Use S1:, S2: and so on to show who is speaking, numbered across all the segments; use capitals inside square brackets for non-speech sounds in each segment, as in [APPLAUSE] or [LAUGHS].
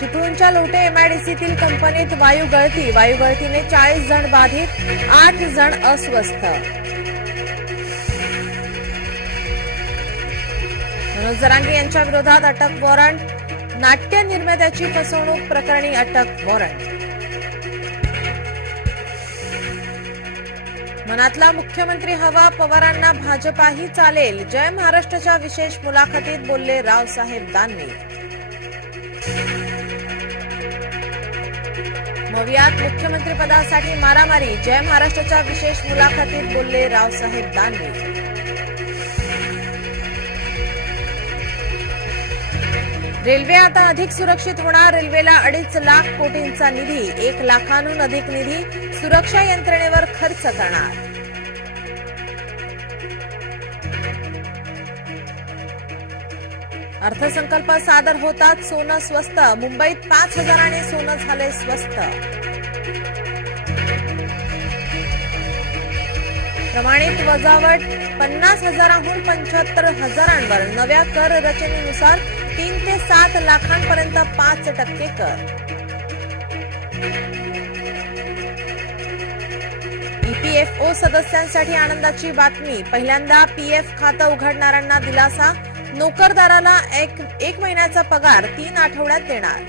S1: चिपळूणच्या लोटे एमआयडीसीतील कंपनीत वायू गळती. वायू गळतीने चाळीस जण बाधित आठ जण अस्वस्थ. मनोज जरांगे यांच्या विरोधात अटक वॉरंट. नाट्य निर्मात्याची फसवणूक प्रकरणी अटक वॉरंट. मनातला मुख्यमंत्री हवा पवारांना भाजपाही चालेल. जय महाराष्ट्राच्या विशेष मुलाखतीत बोलले रावसाहेब दानवे. मोर्यात मुख्यमंत्रीपदासाठी मारामारी. जय महाराष्ट्राच्या विशेष मुलाखतीत बोलले रावसाहेब दानवे. रेल्वे आता अधिक सुरक्षित होणार. रेल्वेला अडीच लाख कोटींचा निधी एक लाखांहून अधिक निधी सुरक्षा यंत्रणेवर खर्च करणार. अर्थसंकल्प सादर होतात सोनं स्वस्त. मुंबईत पाच हजाराने सोनं झाले स्वस्त. प्रमाणित वजावट पन्नास हजाराहून पंच्याहत्तर हजारांवर. नव्या कर रचनेनुसार तीन ते सात लाखांपर्यंत पाच टक्के कर. ईपीएफओ सदस्यांसाठी आनंदाची बातमी. पहिल्यांदा पीएफ खातं उघडणाऱ्यांना दिलासा. नोकरदाराला एक एक महिन्याचा पगार तीन आठवड्यात देणार.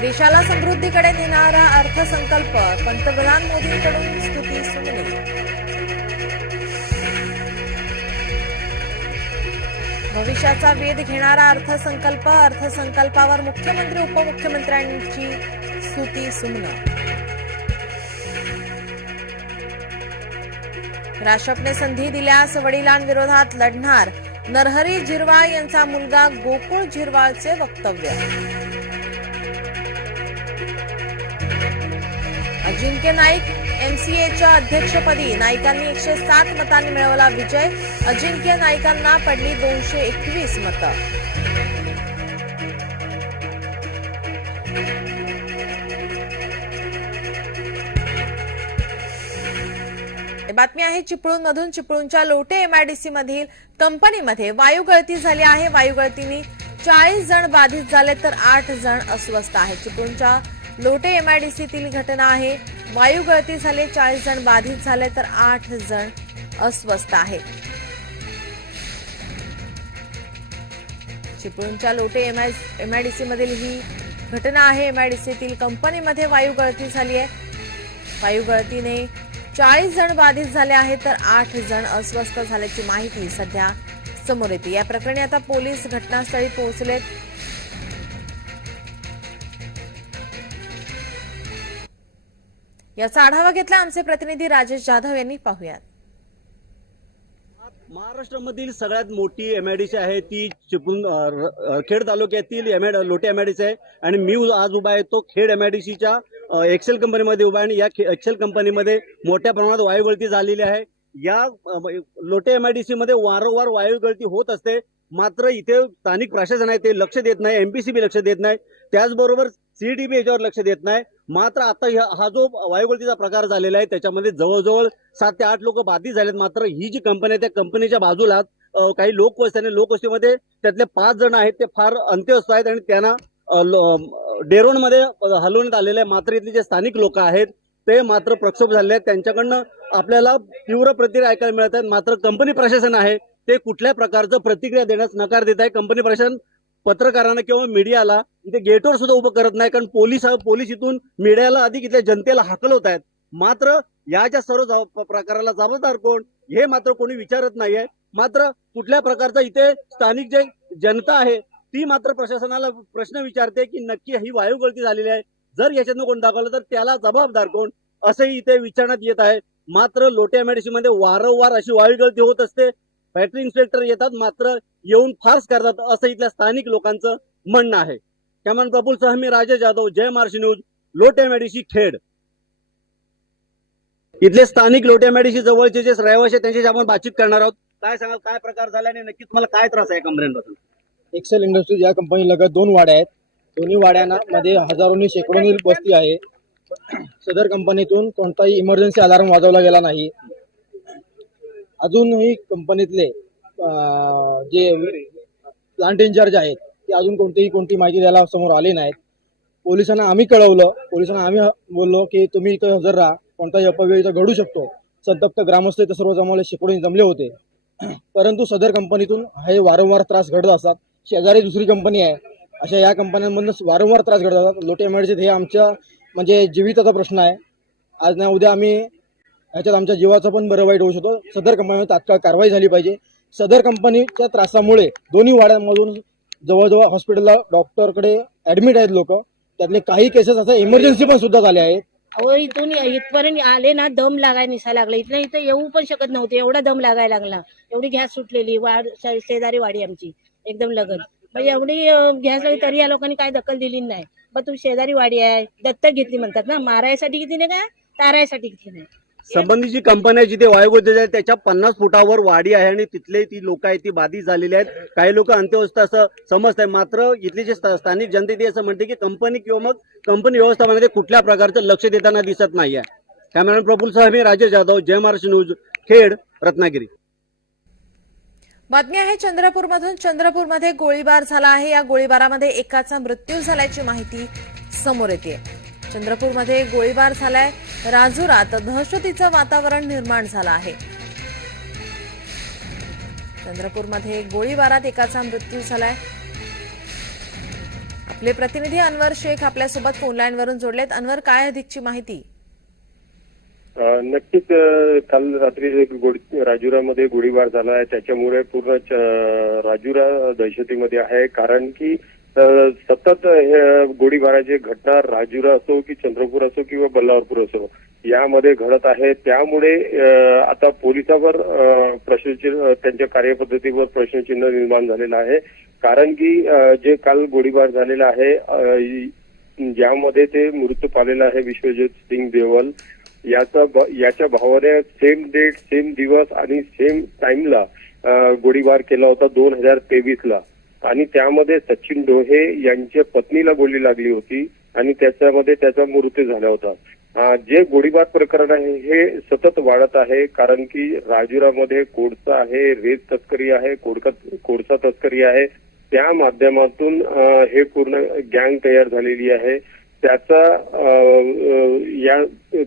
S1: देशाला समृद्धीकडे नेणारा अर्थसंकल्प पंतप्रधान मोदींकडून स्तुती सुमने. भविष्याचा वेध घेणारा अर्थसंकल्प अर्थसंकल्पावर मुख्यमंत्री उपमुख्यमंत्र्यांची स्तुती सुमनं. राशपने संधी दिल्यास वडिलांविरोधात लढणार नरहरी झिरवाळ यांचा मुलगा गोकुळ झिरवाळचे वक्तव्य. अजिंक्य नाईक एमसीएच्या अध्यक्षपदी नाईकांनी एकशे सात मतांनी मिळवला विजय. अजिंक्य नाईकांना पडली दोनशे एकवीस मतं. बातमी आहे चिपळूण मधून चिपळूणच्या लोटे एमआयडीसी मधील कंपनीमध्ये वायू गळती झाली आहे. वायू गळतीने चाळीस जण बाधित झाले तर आठ जण अस्वस्थ आहेत. चिपळूणच्या लोटे एमआयडीसीतील घटना आहे. वायू गळती झाले चाळीस जण बाधित झाले तर आठ जण अस्वस्थ आहेत. चिपळूणच्या लोटे एमआय एमआयडीसी मधील ही घटना आहे. एमआयडीसीतील कंपनीमध्ये वायू गळती झाली आहे. वायू गळतीने चाळीस जण बाधित झाले आहेत तर आठ जण अस्वस्थ झाल्याची माहिती सध्या समोर येते. या प्रकरणी आता पोलीस घटनास्थळी पोहोचलेत. याचा आढावा घेतला आमचे प्रतिनिधी राजेश जाधव यांनी. पाहुयात.
S2: महाराष्ट्रामधील सगळ्यात मोठी एमआयडीसी आहे ती चिपळूण खेड तालुक्यातील एमआय लोटे एमआयडीसी आहे. आणि मी आज उभा आहे तो खेड एमआयडीसीच्या एक्सेल कंपनीमध्ये उभा आहे आणि या एक्सेल कंपनीमध्ये मोठ्या प्रमाणात वायू गळती झालेली आहे. या लोटे एमआयडीसी मध्ये वारंवार वायू गळती होत असते. मात्र इथे स्थानिक प्रशासन आहे ते लक्ष देत नाही एमपीसीबी लक्ष देत नाही. त्याचबरोबर सीडीबी याच्यावर लक्ष देत नाही. मात्र आता ह्या- हा जो वायुगळतीचा प्रकार झालेला आहे त्याच्यामध्ये जवळजवळ सात ते आठ लोक बाधित झालेत. मात्र ही जी कंपनी आहे त्या कंपनीच्या बाजूला काही लोकवस्ती आणि लोकवस्तीमध्ये त्यातले पाच जण आहेत ते फार अंत्यवस्थ आहेत आणि त्यांना डेरोणमध्ये हलवण्यात आलेले आहे मात्र इथले जे स्थानिक लोक आहेत ते मात्र प्रक्षोभ झाले आहेत. त्यांच्याकडनं आपल्याला तीव्र प्रतिक्रिया ऐकायला मिळत आहेत. मात्र कंपनी प्रशासन आहे ते कुठल्या प्रकारचं प्रतिक्रिया देण्यास नकार देत आहे? कंपनी प्रशासन पत्रकारांना किंवा मीडियाला इथे गेटवर सुद्धा उभं करत नाही कारण पोलीस पोलीस इथून मीडियाला अधिक इथल्या जनतेला हाकलवत आहेत. मात्र या ज्या सर्व जबाब- प्रकाराला जबाबदार कोण हे मात्र कोणी विचारत नाहीये. मात्र कुठल्या प्रकारचा इथे स्थानिक जे जनता आहे ती मात्र प्रशासनाला प्रश्न विचारते की नक्की ही वायू गळती झालेली आहे. जर याच्यातनं कोण दाखवलं तर त्याला जबाबदार कोण? असंही इथे विचारण्यात येत आहे. मात्र लोट्या मेडिसीमध्ये मध्ये वारंवार अशी वायू गळती होत असते. फॅक्टरी इन्स्पेक्टर येतात मात्र येऊन फार्स करतात असं इथल्या स्थानिक लोकांचं म्हणणं आहे. कॅमन प्रफुल सह मी राजेश जाधव जय मार्शी न्यूज लोट्या मेडिसी खेड. इथले स्थानिक लोट्या मेडिसी जवळचे जे रहिवासी आहेत त्यांच्याशी आपण बातचीत करणार आहोत. काय सांगाल काय प्रकार झाला आणि नक्की तुम्हाला काय त्रास आहे कंपन्यांपासून?
S3: एक्सेल इंडस्ट्रीज या कंपनी लगत दोन वाड्या आहेत. दोन्ही वाड्यांना मध्ये हजारोनी शेकडोनी वस्ती आहे. सदर कंपनीतून कोणताही इमर्जन्सी अलार्म वाजवला गेला नाही. अजूनही कंपनीतले जे प्लांट इन्चार्ज आहेत ते अजून कोणतीही कोणती माहिती द्यायला समोर आले नाहीत. पोलिसांना आम्ही कळवलं पोलिसांना आम्ही बोललो की तुम्ही इथं हजर राहा. कोणताही अपव्यय इथं घडू शकतो. संतप्त ग्रामस्थ इथं सर्व जमवले शेकडोनी जमले होते. परंतु सदर कंपनीतून हे वारंवार त्रास घडत असतात. शेजारी दुसरी कंपनी आहे. अशा या कंपन्यांमधून वारंवार त्रास घडत असतात लोटे मेडिसिन हे आमच्या म्हणजे जीविताचा प्रश्न आहे. आज ना उद्या आम्ही ह्याच्यात आमच्या जीवाचं पण बरं वाईट होऊ शकतो. सदर कंपनीमध्ये तात्काळ कारवाई झाली पाहिजे. सदर कंपनीच्या त्रासामुळे दोन्ही वाड्यांमधून जवळजवळ हॉस्पिटलला डॉक्टरकडे ऍडमिट आहेत लोक. त्यातले काही केसेस असं इमर्जन्सी पण सुद्धा झाले आहेत.
S4: अहो इथून इथपर्यंत आले ना दम लागाय निसा लागला. इथल्या इथं येऊ पण शकत नव्हते. एवढा दम लागायला लागला. एवढी गॅस सुटलेली वाढ शेजारी वाडी आमची. एकदम लगत. मग एवढी अं, लागली तरी या लोकांनी काय दखल दिली नाही. मग तू शेजारी वाडी आहे दत्तक घेतली म्हणतात ना मारायसाठी घेतली नाही का? तारायसाठी घेतली नाही.
S2: संबंधित जी कंपनी आहे जिथे वायुगोद्रेज आहे त्याच्या पन्नास फुटावर वाडी आहे आणि तिथले ती लोक आहेत ती बाधित झालेली आहेत. काही लोक अंत्यवस्था असं समजत आहे मात्र इथले जे स्थानिक जनते ती असं म्हणते की कंपनी किंवा मग कंपनी व्यवस्थापनामध्ये कुठल्या प्रकारचं लक्ष देताना दिसत नाही आहे कॅमेरामॅन प्रफुल साहेब राजेश जाधव जय महाराष्ट्र न्यूज खेड रत्नागिरी.
S1: बातमी आहे चंद्रपूरमधून. चंद्रपूरमध्ये गोळीबार झाला आहे. या गोळीबारामध्ये एकाचा मृत्यू झाल्याची माहिती समोर येते चंद्रपूरमध्ये गोळीबार झालाय. राजुरात दहशतीचं वातावरण निर्माण झालं आहे. चंद्रपूरमध्ये गोळीबारात एकाचा मृत्यू झालाय. आपले प्रतिनिधी अनवर शेख आपल्यासोबत फोनलाईनवरून जोडलेत. अनवर काय अधिकची माहिती?
S5: नक्कीच काल रात्री राजुरामध्ये गोळीबार झाला आहे. त्याच्यामुळे पूर्ण राजुरा दहशतीमध्ये आहे. कारण की सतत गोळीबाराची घटना राजुरा असो की चंद्रपूर असो किंवा बल्लारपूर असो यामध्ये घडत आहे. त्यामुळे आता पोलिसावर प्रश्नचिन्ह त्यांच्या कार्यपद्धतीवर प्रश्नचिन्ह निर्माण झालेलं आहे. कारण की जे काल गोळीबार झालेला आहे ज्यामध्ये ते मृत्यू पावलेला आहे विश्वजित सिंग देवल याचा याच्या भावाने सेम डेट सेम दिवस आणि सेम टाइमला गोळीबार केला होता दोन हजार तेवीस ला आणि त्यामध्ये सचिन डोहे यांच्या पत्नीला गोळी लागली होती आणि त्याच्यामध्ये त्याचा मृत्यू झाला होता. जे गोळीबार प्रकरण आहे हे सतत वाढत आहे कारण की राजुरामध्ये कोडसा आहे रेत तस्करी आहे कोडका तस्करी आहे. त्या माध्यमातून हे पूर्ण गँग तयार झालेली आहे. त्याचा या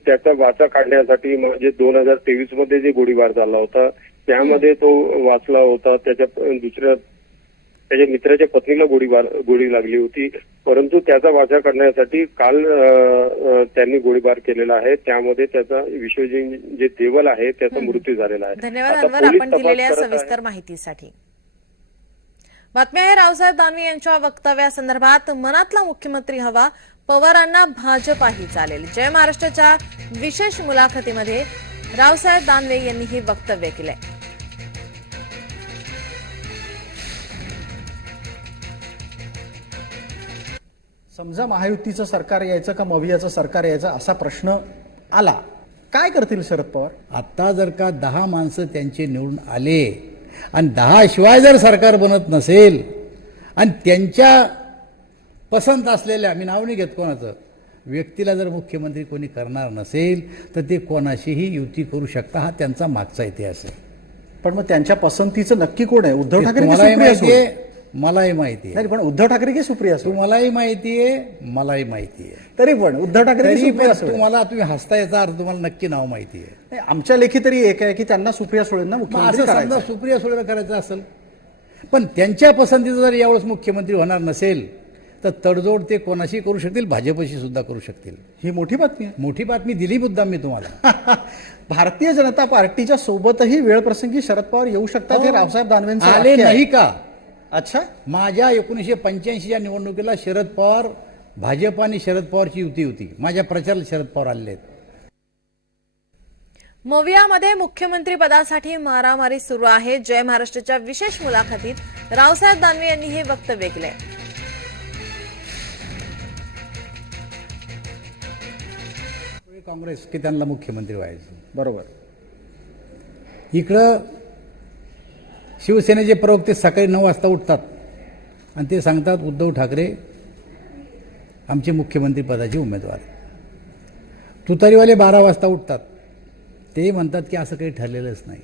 S5: त्याचा वाचा काढण्यासाठी म्हणजे दोन हजार तेवीसमध्ये जे गोळीबार झाला होता त्यामध्ये तो वाचला होता. त्याच्या दुसऱ्या त्याच्या मित्राच्या पत्नीला गोळीबार गोळी लागली होती. परंतु त्याचा वाचा काढण्यासाठी काल त्यांनी गोळीबार केलेला आहे. त्यामध्ये त्याचा विश्वजित जे देवल आहे त्याचा मृत्यू झालेला आहे.
S1: धन्यवाद
S5: आता
S1: अनवर.
S5: पोलीस
S1: आपण
S5: तपास
S1: दिलेल्या
S5: करत आहे.
S1: सविस्तर माहितीसाठी. बातमी आहे रावसाहेब दानवे यांच्या वक्तव्यासंदर्भात. मनातला मुख्यमंत्री हवा. पवारांना भाजपाही चालेल. जय महाराष्ट्राच्या विशेष मुलाखतीमध्ये रावसाहेब दानवे यांनी हे वक्तव्य केलंय.
S6: समजा महायुतीचं सरकार यायचं का मवियाचं सरकार यायचं असा प्रश्न आला. काय करतील शरद पवार?
S7: आत्ता जर का दहा माणसं त्यांचे निवडून आले आणि दहा शिवाय जर सरकार बनत नसेल आणि त्यांच्या पसंत असलेल्या मी नाव नाही घेत कोणाचं. व्यक्तीला जर मुख्यमंत्री कोणी करणार नसेल तर ते कोणाशीही युती करू शकता हा त्यांचा मागचा इतिहास आहे.
S6: पण मग त्यांच्या पसंतीचं नक्की कोण आहे? उद्धव ठाकरे सुप्रिया
S7: माहिती
S6: सुळे?
S7: आहे मलाही माहिती आहे.
S6: पण उद्धव ठाकरे की सुप्रिया सुळे?
S7: तुम्हालाही माहिती आहे मलाही माहिती आहे.
S6: तरी पण उद्धव ठाकरे की सुप्रिया सुळे?
S7: तुम्हाला तुम्ही हसता याचा अर्थ तुम्हाला नक्की नाव माहिती आहे.
S6: आमच्या लेखी तरी एक आहे की त्यांना सुप्रिया सुळेंना मुख्यमंत्री
S7: असं समजा सुप्रिया सुळेला करायचं असेल पण त्यांच्या पसंतीचं जर यावेळेस मुख्यमंत्री होणार नसेल तर तडजोड ते कोणाशी करू शकतील? भाजपशी सुद्धा करू शकतील.
S6: ही मोठी बातमी आहे.
S7: मोठी बातमी दिली मुद्दाम मी तुम्हाला. [LAUGHS]
S6: भारतीय जनता पार्टीच्या सोबतही वेळ प्रसंगी शरद पवार येऊ शकतात हे रावसाहेब
S7: हो. आले
S6: वाक्य आहे.
S7: नाही का?
S6: अच्छा.
S7: माझ्या एकोणीसशे पंच्याऐंशीच्या निवडणुकीला शरद पवार भाजप आणि शरद पवारची युती होती. माझ्या प्रचाराला शरद पवार आलेले आहेत
S1: मवियामध्ये मुख्यमंत्री पदासाठी मारामारी सुरू आहे. जय महाराष्ट्राच्या विशेष मुलाखतीत रावसाहेब दानवे यांनी हे वक्तव्य केलंय.
S7: काँग्रेस की त्यांना मुख्यमंत्री व्हायचं.
S6: बरोबर.
S7: इकडं शिवसेनेचे प्रवक्ते सकाळी नऊ वाजता उठतात. आणि ते सांगतात उद्धव ठाकरे आमचे मुख्यमंत्री पदाचे उमेदवार. तुतारीवाले बारा वाजता उठतात. ते म्हणतात की असं काही ठरलेलंच नाही.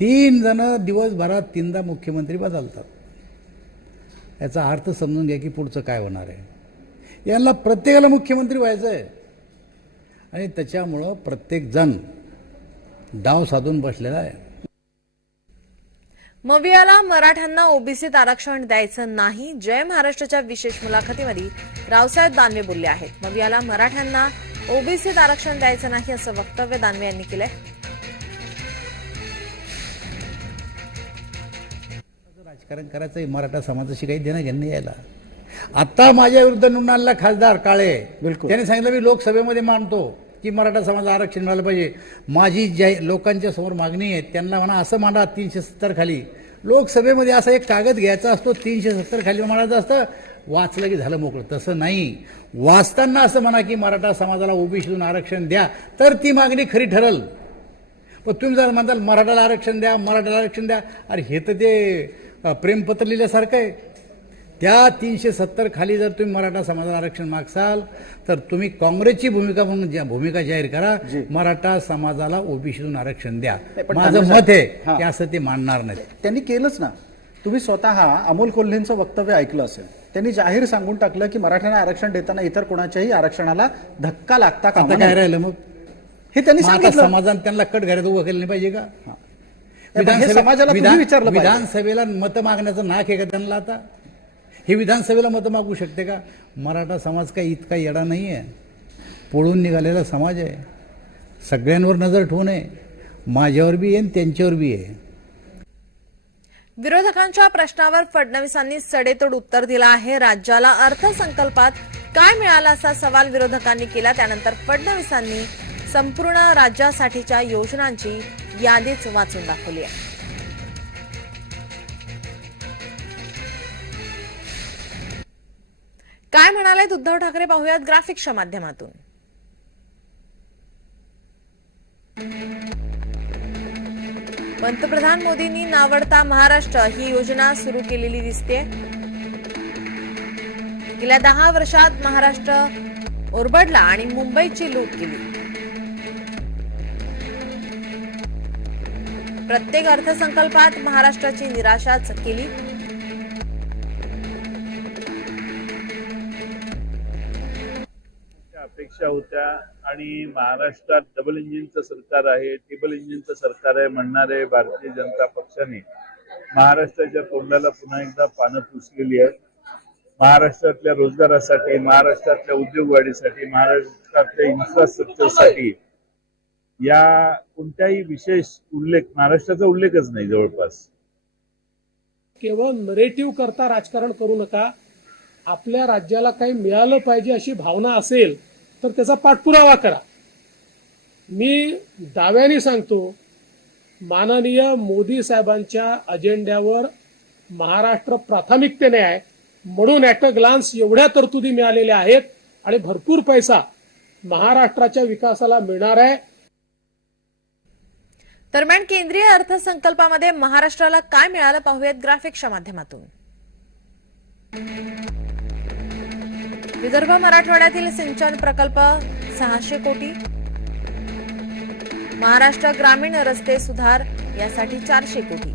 S7: तीन जण दिवसभरात तीनदा मुख्यमंत्री बदलतात. याचा अर्थ समजून घ्या की पुढचं काय होणार आहे. यांना प्रत्येकाला मुख्यमंत्री व्हायचं आहे आणि त्याच्यामुळं प्रत्येकजण डाव साधून बसलेला आहे.
S1: मवियाला मराठ्यांना ओबीसीत आरक्षण द्यायचं नाही जय महाराष्ट्राच्या विशेष मुलाखतीमध्ये रावसाहेब दानवे बोलले आहेत. मवियाला मराठ्यांना ओबीसीत आरक्षण द्यायचं नाही असं वक्तव्य दानवे यांनी केलंय.
S7: राजकारण करायचं मराठा समाजाशी काही देणं घेणं यायला. आता माझ्या विरुद्ध निवडून आलेला खासदार काळे.
S6: बिलकुल.
S7: त्याने सांगितलं मी लोकसभेमध्ये मांडतो की मराठा समाज आरक्षण मिळालं पाहिजे. माझी ज्या लोकांच्या समोर मागणी आहे त्यांना म्हणा असं मांडा तीनशे सत्तर खाली. लोकसभेमध्ये असा एक कागद घ्यायचा असतो तीनशे सत्तर खाली मांडायचं असतं वाचलं की झालं मोकळं. तसं नाही. वाचताना असं म्हणा की मराठा समाजाला ओबीसीतून आरक्षण द्या तर ती मागणी खरी ठरल. पण तुम्ही जर म्हणताल मराठाला आरक्षण द्या मराठाला आरक्षण द्या अरे हे तर ते प्रेमपत्र लिहिल्यासारखं आहे. त्या तीनशे सत्तर खाली जर तुम्ही मराठा समाजाला आरक्षण मागसाल तर तुम्ही काँग्रेसची भूमिका म्हणून भूमिका जाहीर करा. मराठा समाजाला ओबीसीतून आरक्षण द्या.
S6: पण
S7: माझं मत आहे. की असं ते मानणार नाहीत.
S6: त्यांनी केलंच ना. तुम्ही स्वतः अमोल कोल्हेंचं वक्तव्य ऐकलं असेल. त्यांनी जाहीर सांगून टाकलं की मराठ्यांना आरक्षण देताना इतर कोणाच्याही आरक्षणाला धक्का लागता कामा
S7: काय. राहिलं मग?
S6: हे त्यांनी सांगितलं.
S7: समाजाने त्यांना कट घरात उभं केलं नाही पाहिजे का?
S6: पण समाजाला तुम्ही
S7: विधान-
S6: विचारलं पाहिजे.
S7: विधानसभेला मतं मागण्याचं नाक आहे का त्यांना आता? हे विधानसभेला मतं मागू शकते का? मराठा समाज काही इतका येडा नाही आहे पळून निघालेला समाज आहे. सगळ्यांवर नजर ठेवू नये. माझ्यावर बी आहे आणि त्यांच्यावर बी आहे.
S1: विरोधकांच्या प्रश्नावर फडणवीसांनी सडेतोड उत्तर दिलं आहे. राज्याला अर्थसंकल्पात काय मिळालं असा सवाल विरोधकांनी केला. त्यानंतर फडणवीसांनी संपूर्ण राज्यासाठीच्या योजनांची यादीच वाचून दाखवली आहे. काय म्हणाले उद्धव ठाकरे पाहूयात ग्राफिक्सच्या माध्यमातून. पंतप्रधान मोदींनी नावडता महाराष्ट्र ही योजना सुरू केलेली दिसते. गेल्या दहा वर्षात महाराष्ट्र ओरबडला आणि मुंबईची लूट केली. प्रत्येक अर्थसंकल्पात महाराष्ट्राची निराशाच केली.
S8: अपेक्षा होत्या आणि महाराष्ट्रात डबल इंजिनचं सरकार आहे ट्रिपल इंजिनचं सरकार आहे म्हणणारे भारतीय जनता पक्षाने महाराष्ट्राच्या तोंडाला पुन्हा एकदा पानं पुसलेली आहेत. महाराष्ट्रातल्या रोजगारासाठी महाराष्ट्रातल्या उद्योग वाढीसाठी महाराष्ट्रातल्या इन्फ्रास्ट्रक्चरसाठी या कोणत्याही विशेष उल्लेख महाराष्ट्राचा उल्लेखच नाही जवळपास.
S9: केवळ नरेटिव्ह करता राजकारण करू नका. आपल्या राज्याला काही मिळालं पाहिजे अशी भावना असेल तर त्याचा पाठपुरावा करा. मी दाव्याने सांगतो माननीय मोदी साहेबांच्या अजेंड्यावर महाराष्ट्र प्राथमिकतेने आहे. म्हणून ॲट अ ग्लान्स एवढ्या तरतुदी मिळालेल्या आहेत आणि भरपूर पैसा महाराष्ट्राच्या विकासाला मिळणार आहे.
S1: दरम्यान केंद्रीय अर्थसंकल्पामध्ये महाराष्ट्राला काय मिळालं पाहूयात ग्राफिक्सच्या माध्यमातून. विदर्भ मराठवाड्यातील सिंचन प्रकल्प सहाशे कोटी. महाराष्ट्र ग्रामीण रस्ते सुधार यासाठी चारशे कोटी.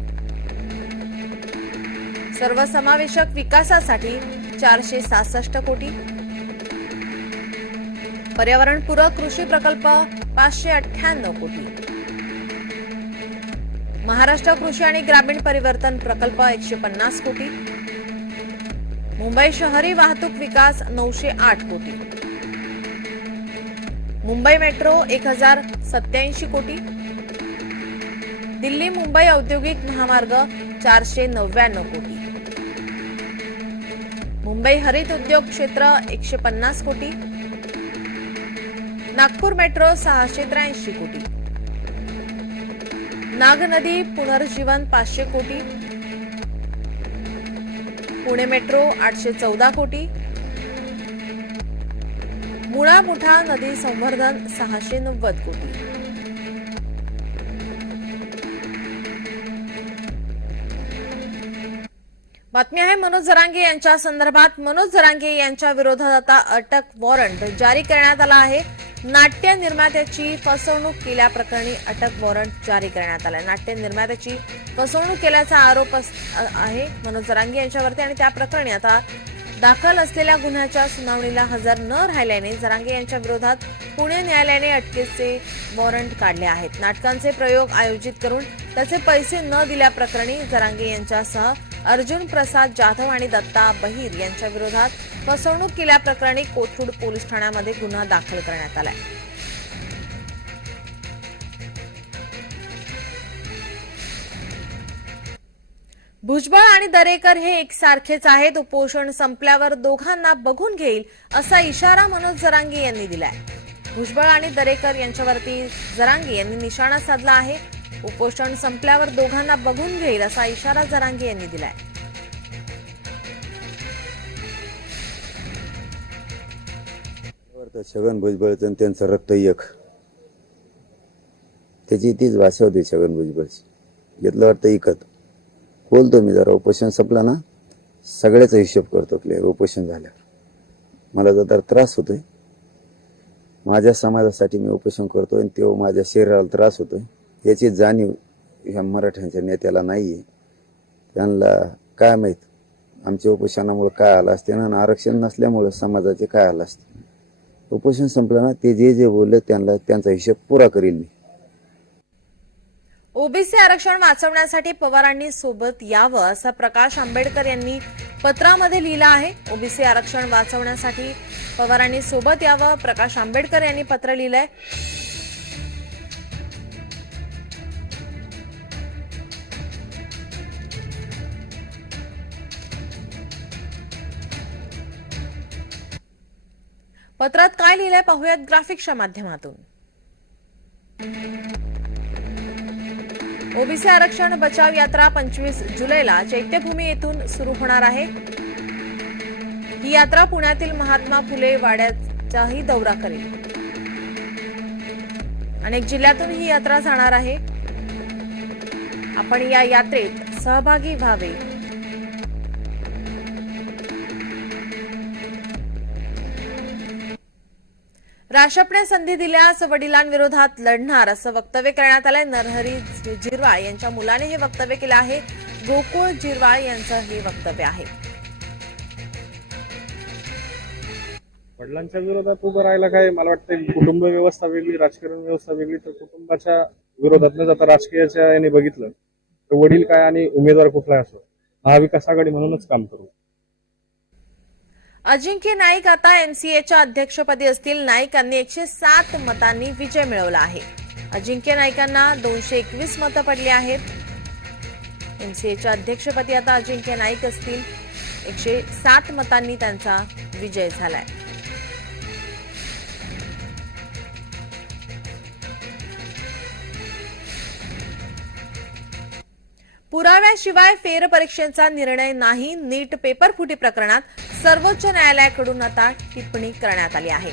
S1: सर्वसमावेशक विकासासाठी चारशे सहासष्ट कोटी. पर्यावरणपूरक कृषी प्रकल्प पाचशे अठ्ठ्याण्णव कोटी. महाराष्ट्र कृषी आणि ग्रामीण परिवर्तन प्रकल्प एकशे पन्नास कोटी. मुंबई शहरी वाहतूक विकास नऊशे आठ कोटी. मुंबई मेट्रो एक हजार सत्याऐंशी कोटी. दिल्ली मुंबई औद्योगिक महामार्ग चारशे नव्याण्णव कोटी. मुंबई हरित उद्योग क्षेत्र एकशे पन्नास कोटी. नागपूर मेट्रो सहाशे त्र्याऐंशी कोटी. नाग नदी पुनर्जीवन पाचशे कोटी. पुणे मेट्रो आठशे चौदा कोटी. मुळा मुठा नदी संवर्धन सहाशे नव्वद कोटी. बातमी आहे मनोज जरांगे यांच्या संदर्भात. मनोज जरांगे यांच्या विरोधात आता अटक वॉरंट जारी करण्यात आला आहे. नाट्य निर्मात्याची फसवणूक केल्याप्रकरणी अटक वॉरंट जारी करण्यात आला नाट्य निर्मात्याची फसवणूक केल्याचा आरोप आहे मनोज जरांगी यांच्यावरती आणि त्या प्रकरणी आता दाखल असलेल्या गुन्ह्याच्या सुनावणीला हजर न राहिल्याने जरांगे यांच्या विरोधात पुणे न्यायालयाने अटकेचे वॉरंट काढले आहेत. नाटकांचे प्रयोग आयोजित करून त्याचे पैसे न दिल्याप्रकरणी जरांगे यांच्यासह अर्जुन प्रसाद जाधव आणि दत्ता बहीर यांच्या विरोधात फसवणूक केल्याप्रकरणी कोथरूड पोलीस ठाण्यामध्ये गुन्हा दाखल करण्यात आलाय. भुजबळ आणि दरेकर हे एकसारखेच आहेत. उपोषण संपल्यावर दोघांना बघून घेईल असा इशारा मनोज जरांगे यांनी दिलाय. भुजबळ आणि दरेकर यांच्यावरती जरांगे यांनी निशाणा साधला आहे. उपोषण संपल्यावर दोघांना बघून घेईल असा इशारा जरांगे यांनी दिलाय.
S10: छगन भुजबळचं आणि त्यांचं रक्त एक. त्याची तीच भाषा होती छगन भुजबळची. घेतलं वाटतं इकत. बोलतो मी जरा उपोषण संपलं ना सगळ्याचा हिशोब करतो क्लिअर उपोषण झाल्यावर. मला जर त्रास होतोय माझ्या समाजासाठी मी उपोषण करतोय आणि तो माझ्या शरीराला त्रास होतोय. याची जाणीव ह्या मराठ्यांच्या नेत्याला नाही आहे त्यांना काय माहीत? आमच्या उपोषणामुळे काय आलं असते? ना आरक्षण नसल्यामुळं समाजाचे काय आलं असते? उपोषण संपलं ना ते जे जे बोलले त्यांना त्यांचा हिशेब पुरा करील मी.
S1: ओबीसी आरक्षण वाचवण्यासाठी पवारांनी सोबत यावं असं प्रकाश आंबेडकर यांनी पत्रामध्ये लिहिलं आहे. ओबीसी आरक्षण वाचवण्यासाठी पवारांनी सोबत यावं प्रकाश आंबेडकर यांनी पत्र लिहिलंय. पत्रात काय लिहिलंय पाहूयात ग्राफिक्सच्या माध्यमातून. ओबीसी आरक्षण बचाव यात्रा पंचवीस जुलैला चैत्यभूमी येथून सुरू होणार आहे. ही यात्रा पुण्यातील महात्मा फुले वाड्याचाही दौरा करेल. अनेक जिल्ह्यातून ही यात्रा जाणार आहे. आपण या यात्रेत सहभागी व्हावे. राशपने संधी दिल्यास वडिलांविरोधात लढणार असं वक्तव्य करण्यात आलंय. नरहरी जिरवाळ यांच्या मुलाने हे वक्तव्य केलं आहे. गोकुळ जिरवाळ यांचं हे वक्तव्य आहे.
S11: वडिलांच्या विरोधात उभं राहायला काय? मला वाटतं कुटुंब व्यवस्था वेगळी राजकारण व्यवस्था वेगळी तर कुटुंबाच्या विरोधात न जाता राजकीयाच्या याने बघितलं तर वडील काय आणि उमेदवार कुठला असो? महाविकास आघाडी म्हणूनच काम करू.
S1: अजिंक्य नाईक आता एमसीएच्या अध्यक्षपदी असतील. नाईकांनी एकशे सात मतांनी विजय मिळवला आहे. अजिंक्य नाईकांना दोनशे एकवीस मतं पडली आहेत. एमसीएच्या अध्यक्षपदी आता अजिंक्य नाईक असतील. एकशे सात मतांनी त्यांचा विजय झालाय. पुराव्याशिवाय फेरपरीक्षेचा निर्णय नाही. नीट पेपर फुटी प्रकरणात सर्वोच्च न्यायालयाकडून आता टिप्पणी करण्यात आली आहे.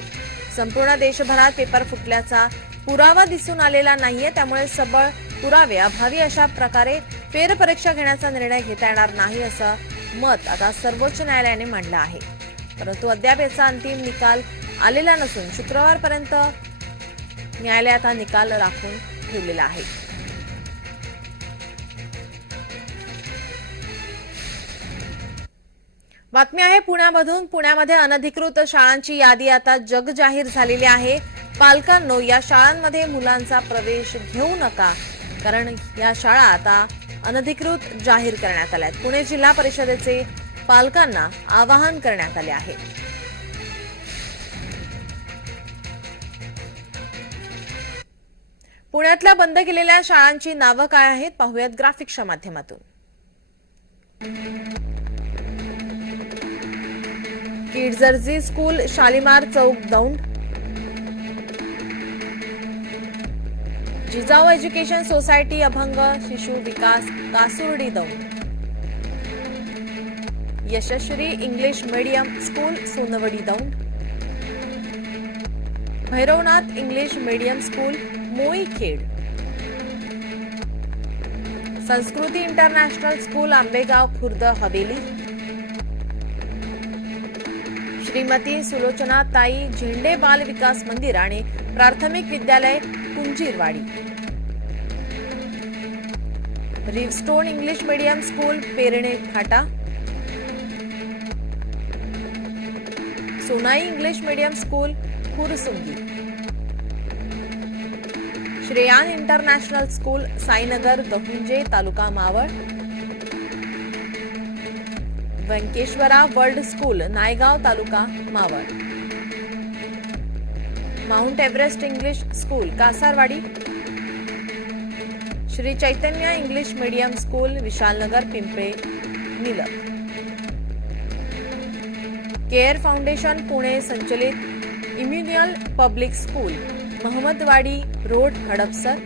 S1: संपूर्ण देशभरात पेपर फुटल्याचा पुरावा दिसून आलेला नाहीये त्यामुळे सबळ पुरावे अभावी अशा प्रकारे फेरपरीक्षा घेण्याचा निर्णय घेता येणार नाही असं मत आता सर्वोच्च न्यायालयाने मांडलं आहे. परंतु अद्याप याचा अंतिम निकाल आलेला नसून शुक्रवारपर्यंत न्यायालयात हा निकाल राखून ठेवलेला आहे. बातमी आहे पुण्यामधून पुण्यामध्ये अनधिकृत शाळांची यादी आता जग जाहीर झालेली आहे. पालकांनो या शाळांमध्ये मुलांचा प्रवेश घेऊ नका कारण या शाळा आता अनधिकृत जाहीर करण्यात आल्या आहेत. पुणे जिल्हा परिषदेचे पालकांना आवाहन करण्यात आले आहे. पुण्यातल्या बंद केलेल्या शाळांची नावं काय आहेत? पाहूयात ग्राफिक्सच्या माध्यमातून. किडजर्जी school Shalimar Chowk Daund Jijau education society Abhang Shishu Vikas Kasurdi Daund Yashaswi English medium school Sonawadi Daund Bhairavnath English medium school Moikhed Sanskruti international school Ambegaon Khurd Haveli Shrimati Sulochana Tai Zende Bal Vikas Mandir आणि Prathamik Vidyalaya Kunjirwadi. Riverstone English medium school Perne Phata Sonai English medium school Fursungi Shreyan international school Sainagar Dahunje taluka Maval. Venkateshwara world school Naigaon taluka Maval. Mount Everest English school Kasarwadi. Shri Chaitanya English medium school Vishalnagar Pimple Nilakh care foundation Pune संचलित Immanuel public school Mahamadwadi road Hadapsar.